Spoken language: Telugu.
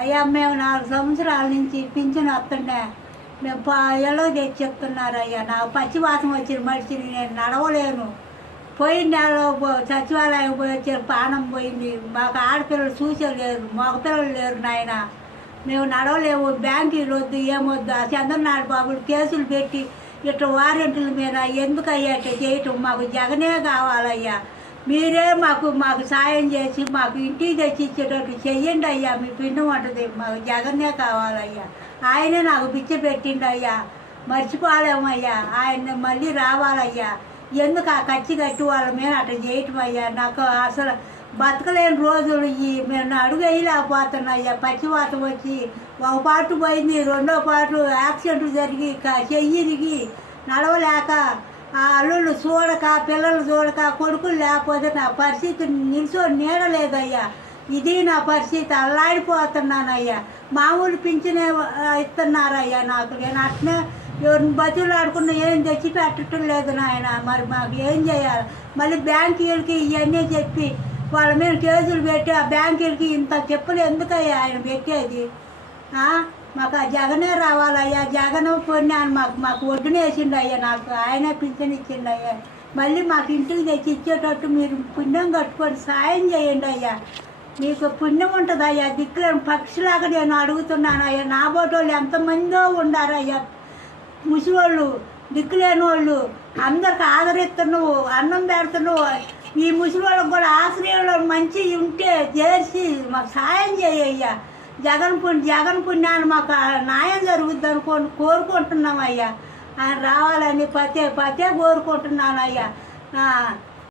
అయ్యా మేము నాలుగు సంవత్సరాల నుంచి పింఛన్ వస్తుండే మేము ఎల్లో తెచ్చి చెప్తున్నారు అయ్యా నా పచ్చివాసం వచ్చిన మనిషిని నేను నడవలేను పోయిన నెలలో సచివాలయం పోయి వచ్చిన పానం పోయింది మాకు ఆడపిల్లలు చూసే లేరు మగపిల్లలు లేరు నాయన మేము నడవలేము బ్యాంకులు వద్దు ఏమొద్దు ఆ చంద్రనాథ్ బాబులు కేసులు పెట్టి ఇట్లా వారెంట్ల మీద ఎందుకయ్యా చేయటం మాకు జగనే కావాలయ్యా మీరే మాకు మాకు సాయం చేసి మాకు ఇంటికి తెచ్చి ఇచ్చేటట్టు చెయ్యండి అయ్యా మీ పిండి ఉంటుంది మాకు జగన్నే కావాలయ్యా ఆయనే నాకు పిచ్చి పెట్టిండు అయ్యా మర్చిపోలేమయ్యా ఆయన మళ్ళీ రావాలయ్యా ఎందుకు ఆ ఖర్చు కట్టి వాళ్ళ మీద అట్ట చేయటం అయ్యా నాకు అసలు బతకలేని రోజులు ఇవి మేము అడుగు వేయలేకపోతున్నాయ్యా పచ్చివాత వచ్చి ఒక పాటు పోయింది రెండో పాటు యాక్సిడెంట్ జరిగి చెయ్యిరిగి నడవలేక ఆ అల్లుళ్ళు చూడక పిల్లలు చూడక కొడుకులు లేకపోతే నా పరిస్థితి నిలిచో నీడలేదయ్యా ఇది నా పరిస్థితి అల్లాడిపోతున్నానయ్యా మామూలు పింఛనే ఇస్తున్నారయ్యా నాకు నేను అట్నే ఎవరిని బతులు ఆడుకున్న ఏం తెచ్చి పెట్టడం లేదు నాయన మరి మాకు ఏం చేయాలి మళ్ళీ బ్యాంకీలకి ఇవన్నీ చెప్పి వాళ్ళ మీద కేసులు పెట్టి ఆ బ్యాంకీలకి ఇంత చెప్పులు ఎందుకయ్యా ఆయన పెట్టేది మాకు ఆ జగనే రావాలయ్యా జగన్ పొన్ని మాకు మాకు వేసిండు అయ్యా నాకు ఆయనే పింఛన్ ఇచ్చిండు అయ్యా మళ్ళీ మాకు ఇంటికి తెచ్చి ఇచ్చేటట్టు మీరు పుణ్యం కట్టుకొని సాయం చేయండి అయ్యా మీకు పుణ్యం ఉంటుంది అయ్యా దిక్కులను పక్షిలాగా నేను అడుగుతున్నాను అయ్యా నా బోటోళ్ళు ఎంతమందో ఉండారయ్యా ముసివాళ్ళు దిక్కులేని వాళ్ళు అందరికి ఆదరిస్తున్నావు అన్నం పెడుతున్నావు ఈ ముసలి వాళ్ళకి కూడా ఆశ్రయంలో మంచి ఉంటే చేసి మాకు సాయం చేయ్యా జగన్ పుణ్య జగన్ పుణ్యాన్ని మాకు న్యాయం జరుగుద్ది అనుకోని అయ్యా ఆయన రావాలని పతే పతే కోరుకుంటున్నాను అయ్యా